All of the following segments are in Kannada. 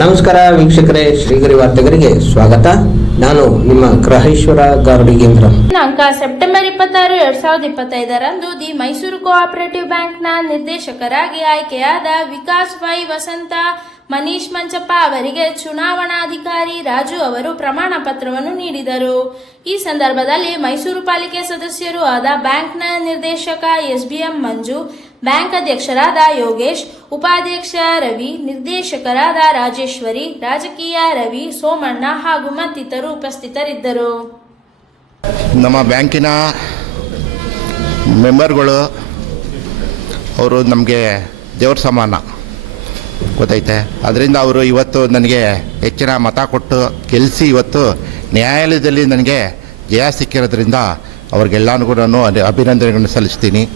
ನಮಸ್ಕಾರ ವೀಕ್ಷಕರೇ, ಶ್ರೀಗರಿ ವಾರ್ತೆಗರಿಗೆ ಸ್ವಾಗತ. ನಾನು ನಿಮ್ಮ ಗ್ರಹೇಶ್ವರ ಗಾರ್ಡಿಗೇಂದ್ರ ದಿನಾಂಕ ಸೆಪ್ಟೆಂಬರ್ ಇಪ್ಪತ್ತಾರು, ಎರಡ್ ಸಾವಿರದ ಇಪ್ಪತ್ತೈದರಂದು ದಿ ಮೈಸೂರು ಕೋಆಪರೇಟಿವ್ ಬ್ಯಾಂಕ್ನ ನಿರ್ದೇಶಕರಾಗಿ ಆಯ್ಕೆಯಾದ ವಿಕಾಸ್ ವೈ ವಸಂತ, ಮನೀಶ್ ಮಂಚಪ್ಪ ಅವರಿಗೆ ಚುನಾವಣಾಧಿಕಾರಿ ರಾಜು ಅವರು ಪ್ರಮಾಣ ಪತ್ರವನ್ನು ನೀಡಿದರು. ಈ ಸಂದರ್ಭದಲ್ಲಿ ಮೈಸೂರು ಪಾಲಿಕೆ ಸದಸ್ಯರು ಆದ ಬ್ಯಾಂಕ್ನ ನಿರ್ದೇಶಕ ಎಸ್ಬಿಎಂ ಮಂಜು ಬ್ಯಾಂಕ್ ಅಧ್ಯಕ್ಷರಾದ ಯೋಗೇಶ್, ಉಪಾಧ್ಯಕ್ಷ ರವಿ, ನಿರ್ದೇಶಕರಾದ ರಾಜೇಶ್ವರಿ, ರಾಜಕೀಯ ರವಿ ಸೋಮಣ್ಣ ಹಾಗೂ ಮತ್ತಿತರು ಉಪಸ್ಥಿತರಿದ್ದರು. ನಮ್ಮ ಬ್ಯಾಂಕಿನ ಮೆಂಬರ್ಗಳು, ಅವರು ನಮಗೆ ದೇವ್ರ ಸಮಾನ, ಗೊತ್ತೈತೆ? ಅದರಿಂದ ಅವರು ಇವತ್ತು ನನಗೆ ಹೆಚ್ಚಿನ ಮತ ಕೊಟ್ಟು ಗೆಲ್ಲಿಸಿ ಇವತ್ತು ನ್ಯಾಯಾಲಯದಲ್ಲಿ ನನಗೆ ಜಯ ಸಿಕ್ಕಿರೋದ್ರಿಂದ ಅವ್ರಿಗೆಲ್ಲನೂ ಕೂಡ ಅಭಿ- ಅಭಿನಂದನೆಗಳನ್ನು ಸಲ್ಲಿಸ್ತೀನಿ.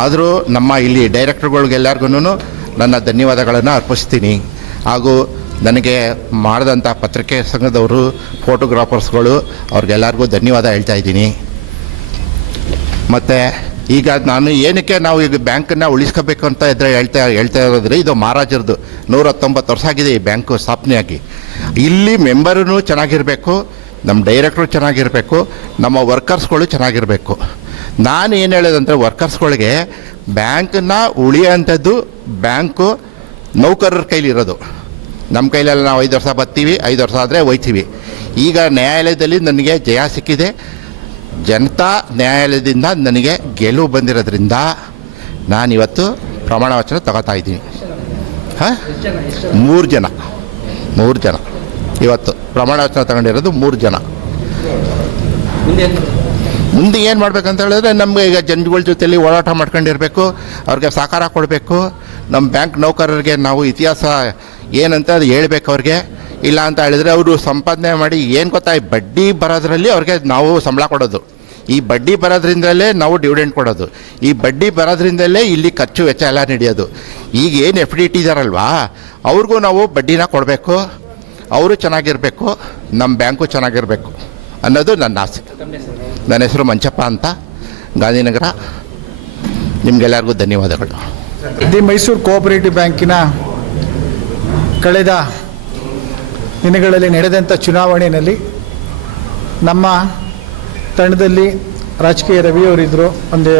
ಆದರೂ ನಮ್ಮ ಇಲ್ಲಿ ಡೈರೆಕ್ಟರ್ಗಳಿಗೆಲ್ಲರಿಗೂ ನನ್ನ ಧನ್ಯವಾದಗಳನ್ನು ಅರ್ಪಿಸ್ತೀನಿ. ಹಾಗೂ ನನಗೆ ಮಾಡಿದಂಥ ಪತ್ರಿಕೆ ಸಂಘದವರು, ಫೋಟೋಗ್ರಾಫರ್ಸ್ಗಳು, ಅವ್ರಿಗೆಲ್ಲರಿಗೂ ಧನ್ಯವಾದ ಹೇಳ್ತಾ ಇದ್ದೀನಿ. ಮತ್ತು ಈಗ ನಾನು ಏನಕ್ಕೆ ನಾವು ಈಗ ಬ್ಯಾಂಕನ್ನು ಉಳಿಸ್ಕೋಬೇಕು ಅಂತ ಇದ್ರೆ ಹೇಳ್ತಾ ಹೇಳ್ತಾ ಇರೋದ್ರೆ ಇದು ಮಹಾರಾಜರದು. ನೂರ ಹತ್ತೊಂಬತ್ತು ವರ್ಷ ಆಗಿದೆ ಈ ಬ್ಯಾಂಕು ಸ್ಥಾಪನೆಯಾಗಿ. ಇಲ್ಲಿ ಮೆಂಬರೂ ಚೆನ್ನಾಗಿರಬೇಕು, ನಮ್ಮ ಡೈರೆಕ್ಟ್ರು ಚೆನ್ನಾಗಿರಬೇಕು, ನಮ್ಮ ವರ್ಕರ್ಸ್ಗಳು ಚೆನ್ನಾಗಿರಬೇಕು. ನಾನು ಏನು ಹೇಳೋದಂದರೆ ವರ್ಕರ್ಸ್ಗಳಿಗೆ ಬ್ಯಾಂಕನ್ನು ಉಳಿಯೋಂಥದ್ದು ಬ್ಯಾಂಕು ನೌಕರರ ಕೈಲಿರೋದು ನಮ್ಮ ಕೈಲೆಲ್ಲ ನಾವು ಐದು ವರ್ಷ ಬರ್ತೀವಿ ಐದು ವರ್ಷ ಆದರೆ ಒಯ್ತೀವಿ. ಈಗ ನ್ಯಾಯಾಲಯದಲ್ಲಿ ನನಗೆ ಜಯ ಸಿಕ್ಕಿದೆ. ಜನತಾ ನ್ಯಾಯಾಲಯದಿಂದ ನನಗೆ ಗೆಲುವು ಬಂದಿರೋದ್ರಿಂದ ನಾನಿವತ್ತು ಪ್ರಮಾಣ ವಚನ ತಗೋತಾ ಇದ್ದೀನಿ. ಹಾಂ? ಮೂರು ಜನ. ಮೂರು ಜನ. ಇವತ್ತು ಪ್ರಮಾಣ ವಚನ ತಗೊಂಡಿರೋದು ಮೂರು ಜನ. ಮುಂದೆ ಏನು ಮಾಡ್ಬೇಕಂತ ಹೇಳಿದ್ರೆ ನಮಗೆ ಈಗ ಜನಗಳ ಜೊತೆಲಿ ಓಡಾಟ ಮಾಡ್ಕೊಂಡಿರಬೇಕು, ಅವ್ರಿಗೆ ಸಹಕಾರ ಕೊಡಬೇಕು. ನಮ್ಮ ಬ್ಯಾಂಕ್ ನೌಕರರಿಗೆ ನಾವು ಇತಿಹಾಸ ಏನಂತ ಅದು ಹೇಳಬೇಕು ಅವ್ರಿಗೆ. ಇಲ್ಲ ಅಂತ ಹೇಳಿದರೆ ಅವರು ಸಂಪಾದನೆ ಮಾಡಿ ಏನು ಗೊತ್ತಾ ಬಡ್ಡಿ ಬರೋದ್ರಲ್ಲಿ ಅವ್ರಿಗೆ ನಾವು ಸಂಬಳ ಕೊಡೋದು. ಈ ಬಡ್ಡಿ ಬರೋದ್ರಿಂದಲೇ ನಾವು ಡಿವಿಡೆಂಡ್ ಕೊಡೋದು. ಈ ಬಡ್ಡಿ ಬರೋದ್ರಿಂದಲೇ ಇಲ್ಲಿ ಖರ್ಚು ವೆಚ್ಚ ಎಲ್ಲ ನಡೆಯೋದು. ಈಗ ಏನು ಎಫ್ ಡಿ ಇಟ್ಟಿದ್ದಾರಲ್ವಾ ಅವ್ರಿಗೂ ನಾವು ಬಡ್ಡಿನ ಕೊಡಬೇಕು. ಅವರು ಚೆನ್ನಾಗಿರಬೇಕು ನಮ್ಮ ಬ್ಯಾಂಕು ಚೆನ್ನಾಗಿರಬೇಕು ಅನ್ನೋದು ನನ್ನ ಆಸೆ. ನನ್ನ ಹೆಸರು ಮಂಚಪ್ಪ ಅಂತ. ಗಾಂಧಿನಗರ. ನಿಮಗೆಲ್ಲರಿಗೂ ಧನ್ಯವಾದಗಳು. ದಿ ಮೈಸೂರು ಕೋಆಪರೇಟಿವ್ ಬ್ಯಾಂಕಿನ ಕಳೆದ ದಿನಗಳಲ್ಲಿ ನಡೆದಂಥ ಚುನಾವಣೆಯಲ್ಲಿ ನಮ್ಮ ತಂಡದಲ್ಲಿ ರಾಜಕೀಯ ರವಿಯವರಿದ್ದರು ಒಂದು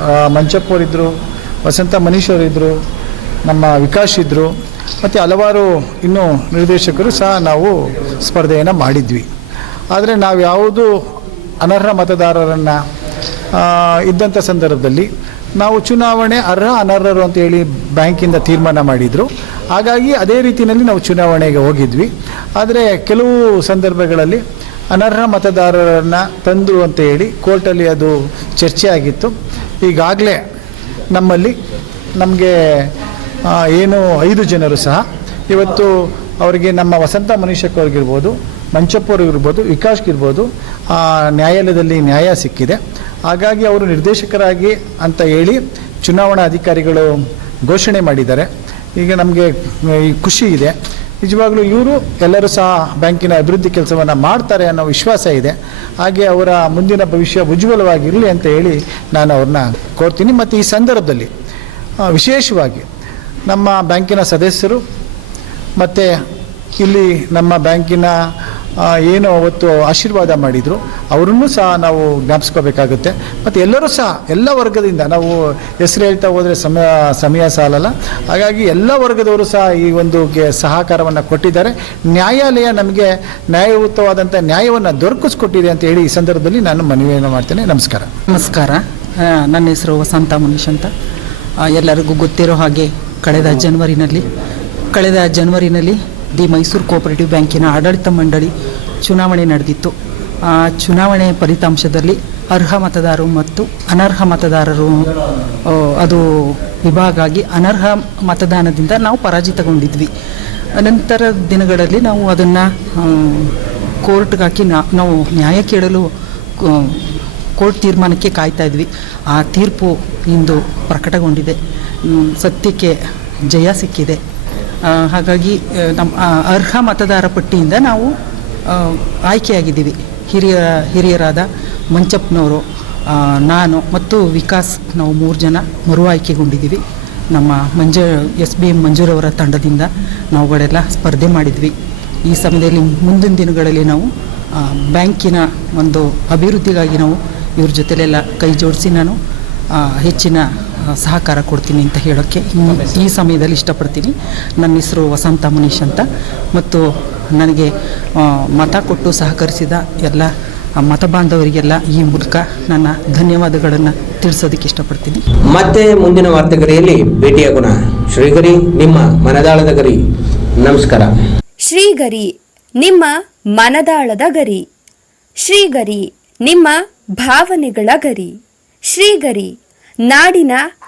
ಆ, ಮಂಚಪ್ಪ ಅವರಿದ್ದರು ವಸಂತ ಮನೀಶ್ ಅವರಿದ್ದರು ನಮ್ಮ ವಿಕಾಸ್ ಇದ್ದರು ಮತ್ತು ಹಲವಾರು ಇನ್ನೂ ನಿರ್ದೇಶಕರು ಸಹ ನಾವು ಸ್ಪರ್ಧೆಯನ್ನು ಮಾಡಿದ್ವಿ. ಆದರೆ ನಾವು ಯಾವುದು ಅನರ್ಹ ಮತದಾರರನ್ನು ಇದ್ದಂಥ ಸಂದರ್ಭದಲ್ಲಿ ನಾವು ಚುನಾವಣೆ ಅರ್ಹ ಅನರ್ಹರು ಅಂತ ಹೇಳಿ ಬ್ಯಾಂಕಿಂದ ತೀರ್ಮಾನ ಮಾಡಿದರು. ಹಾಗಾಗಿ ಅದೇ ರೀತಿಯಲ್ಲಿ ನಾವು ಚುನಾವಣೆಗೆ ಹೋಗಿದ್ವಿ. ಆದರೆ ಕೆಲವು ಸಂದರ್ಭಗಳಲ್ಲಿ ಅನರ್ಹ ಮತದಾರರನ್ನು ತಂದರು ಅಂತ ಹೇಳಿ ಕೋರ್ಟಲ್ಲಿ ಅದು ಚರ್ಚೆ ಆಗಿತ್ತು. ಈಗಾಗಲೇ ನಮ್ಮಲ್ಲಿ ನಮಗೆ ಏನು ಐದು ಜನರು ಸಹ. ಇವತ್ತು ಅವರಿಗೆ ನಮ್ಮ ವಸಂತ ಮನುಷ್ಯಕ್ಕೆ ಅವ್ರಿಗಿರ್ಬೋದು ಮಂಚಪ್ಪ ವಿಕಾಶ್ ವಿಕಾಸ್ಗಿರ್ಬೋದು ಆ, ನ್ಯಾಯಾಲಯದಲ್ಲಿ ನ್ಯಾಯ ಸಿಕ್ಕಿದೆ. ಹಾಗಾಗಿ ಅವರು ನಿರ್ದೇಶಕರಾಗಿ ಅಂತ ಹೇಳಿ ಚುನಾವಣಾ ಅಧಿಕಾರಿಗಳು ಘೋಷಣೆ ಮಾಡಿದ್ದಾರೆ. ಈಗ ನಮಗೆ ಖುಷಿ ಇದೆ. ನಿಜವಾಗ್ಲೂ ಇವರು ಎಲ್ಲರೂ ಸಹ ಬ್ಯಾಂಕಿನ ಅಭಿವೃದ್ಧಿ ಕೆಲಸವನ್ನು ಮಾಡ್ತಾರೆ ಅನ್ನೋ ವಿಶ್ವಾಸ ಇದೆ. ಹಾಗೆ ಅವರ ಮುಂದಿನ ಭವಿಷ್ಯ ಉಜ್ವಲವಾಗಿರಲಿ ಅಂತ ಹೇಳಿ ನಾನು ಅವ್ರನ್ನ ಕೋರ್ತೀನಿ. ಮತ್ತು ಈ ಸಂದರ್ಭದಲ್ಲಿ ವಿಶೇಷವಾಗಿ ನಮ್ಮ ಬ್ಯಾಂಕಿನ ಸದಸ್ಯರು ಮತ್ತು ಇಲ್ಲಿ ನಮ್ಮ ಬ್ಯಾಂಕಿನ ಏನು ಅವತ್ತು ಆಶೀರ್ವಾದ ಮಾಡಿದರು ಅವರನ್ನು ಸಹ ನಾವು ಜ್ಞಾಪಿಸ್ಕೋಬೇಕಾಗುತ್ತೆ. ಮತ್ತು ಎಲ್ಲರೂ ಸಹ ಎಲ್ಲ ವರ್ಗದಿಂದ ನಾವು ಹೆಸರು ಹೇಳ್ತಾ ಹೋದರೆ ಸಮಯ ಸಮಯ ಸಾಲಲ್ಲ. ಹಾಗಾಗಿ ಎಲ್ಲ ವರ್ಗದವರು ಸಹ ಈ ಒಂದು ಸಹಕಾರವನ್ನು ಕೊಟ್ಟಿದ್ದಾರೆ. ನ್ಯಾಯಾಲಯ ನಮಗೆ ನ್ಯಾಯಯುತವಾದಂಥ ನ್ಯಾಯವನ್ನು ದೊರಕಿಸ್ಕೊಟ್ಟಿದೆ ಅಂತ ಹೇಳಿ ಈ ಸಂದರ್ಭದಲ್ಲಿ ನಾನು ಮನವಿಯನ್ನು ಮಾಡ್ತೇನೆ. ನಮಸ್ಕಾರ. ನಮಸ್ಕಾರ. ನನ್ನ ಹೆಸರು ವಸಂತ ಮುನೀಶ್ ಅಂತ. ಎಲ್ಲರಿಗೂ ಗೊತ್ತಿರೋ ಹಾಗೆ ಕಳೆದ ಜನ್ವರಿನಲ್ಲಿ ಕಳೆದ ಜನವರಿನಲ್ಲಿ ದಿ ಮೈಸೂರು ಕೋಆಪರೇಟಿವ್ ಬ್ಯಾಂಕಿನ ಆಡಳಿತ ಮಂಡಳಿ ಚುನಾವಣೆ ನಡೆದಿತ್ತು. ಆ ಚುನಾವಣೆ ಫಲಿತಾಂಶದಲ್ಲಿ ಅರ್ಹ ಮತದಾರರು ಮತ್ತು ಅನರ್ಹ ಮತದಾರರು ಅದು ವಿಭಾಗ ಆಗಿ ಅನರ್ಹ ಮತದಾನದಿಂದ ನಾವು ಪರಾಜಿತಗೊಂಡಿದ್ವಿ. ನಂತರ ದಿನಗಳಲ್ಲಿ ನಾವು ಅದನ್ನು ಕೋರ್ಟ್ಗೆ ಹಾಕಿ ನಾವು ನ್ಯಾಯ ಕೇಳಲು ಕೋರ್ಟ್ ತೀರ್ಮಾನಕ್ಕೆ ಕಾಯ್ತಾ ಇದ್ವಿ. ಆ ತೀರ್ಪು ಇಂದು ಪ್ರಕಟಗೊಂಡಿದೆ. ಸತ್ಯಕ್ಕೆ ಜಯ ಸಿಕ್ಕಿದೆ. ಹಾಗಾಗಿ ನಮ್ಮ ಅರ್ಹ ಮತದಾರ ಪಟ್ಟಿಯಿಂದ ನಾವು ಆಯ್ಕೆಯಾಗಿದ್ದೀವಿ. ಹಿರಿಯ, ಹಿರಿಯರಾದ ಮಂಚಪ್ಪನವರು ನಾನು ಮತ್ತು ವಿಕಾಸ್ ನಾವು ಮೂರು ಜನ ಮರು ಆಯ್ಕೆಗೊಂಡಿದ್ದೀವಿ ನಮ್ಮ ಮಂಜು, ಎಸ್ ಬಿ ಎಂ ಮಂಜೂರವರ ತಂಡದಿಂದ ನಾವುಗಳೆಲ್ಲ ಸ್ಪರ್ಧೆ ಮಾಡಿದ್ವಿ. ಈ ಸಮಯದಲ್ಲಿ ಮುಂದಿನ ದಿನಗಳಲ್ಲಿ ನಾವು ಬ್ಯಾಂಕಿನ ಒಂದು ಅಭಿವೃದ್ಧಿಗಾಗಿ ನಾವು ಇವ್ರ ಜೊತೆಲೆಲ್ಲ ಕೈ ಜೋಡಿಸಿ ನಾನು ಹೆಚ್ಚಿನ ಸಹಕಾರ ಕೊಡ್ತೀನಿ ಅಂತ ಹೇಳೋಕ್ಕೆ ಈ- ಈ ಸಮಯದಲ್ಲಿ ಇಷ್ಟಪಡ್ತೀನಿ. ನನ್ನ ಹೆಸರು ವಸಂತ ಮುನೀಶ್ ಅಂತ. ಮತ್ತು ನನಗೆ ಮತ ಕೊಟ್ಟು ಸಹಕರಿಸಿದ ಎಲ್ಲ ಮತ ಬಾಂಧವರಿಗೆಲ್ಲ ಈ ಮೂಲಕ ನನ್ನ ಧನ್ಯವಾದಗಳನ್ನು ತಿಳಿಸೋದಕ್ಕೆ ಇಷ್ಟಪಡ್ತೀನಿ. ಮತ್ತೆ ಮುಂದಿನ ವಾರ್ತೆಗರಿಯಲ್ಲಿ ಭೇಟಿಯಾಗೋಣ ಶ್ರೀಗರಿ ನಿಮ್ಮ ಮನದಾಳದ ಗರಿ. ನಮಸ್ಕಾರ. ಶ್ರೀಗರಿ ನಿಮ್ಮ ಮನದಾಳದ ಗರಿ. ಶ್ರೀಗರಿ ನಿಮ್ಮ ಭಾವನೆಗಳ ಗರಿ. ಶ್ರೀಗರಿ ನಾಡಿನ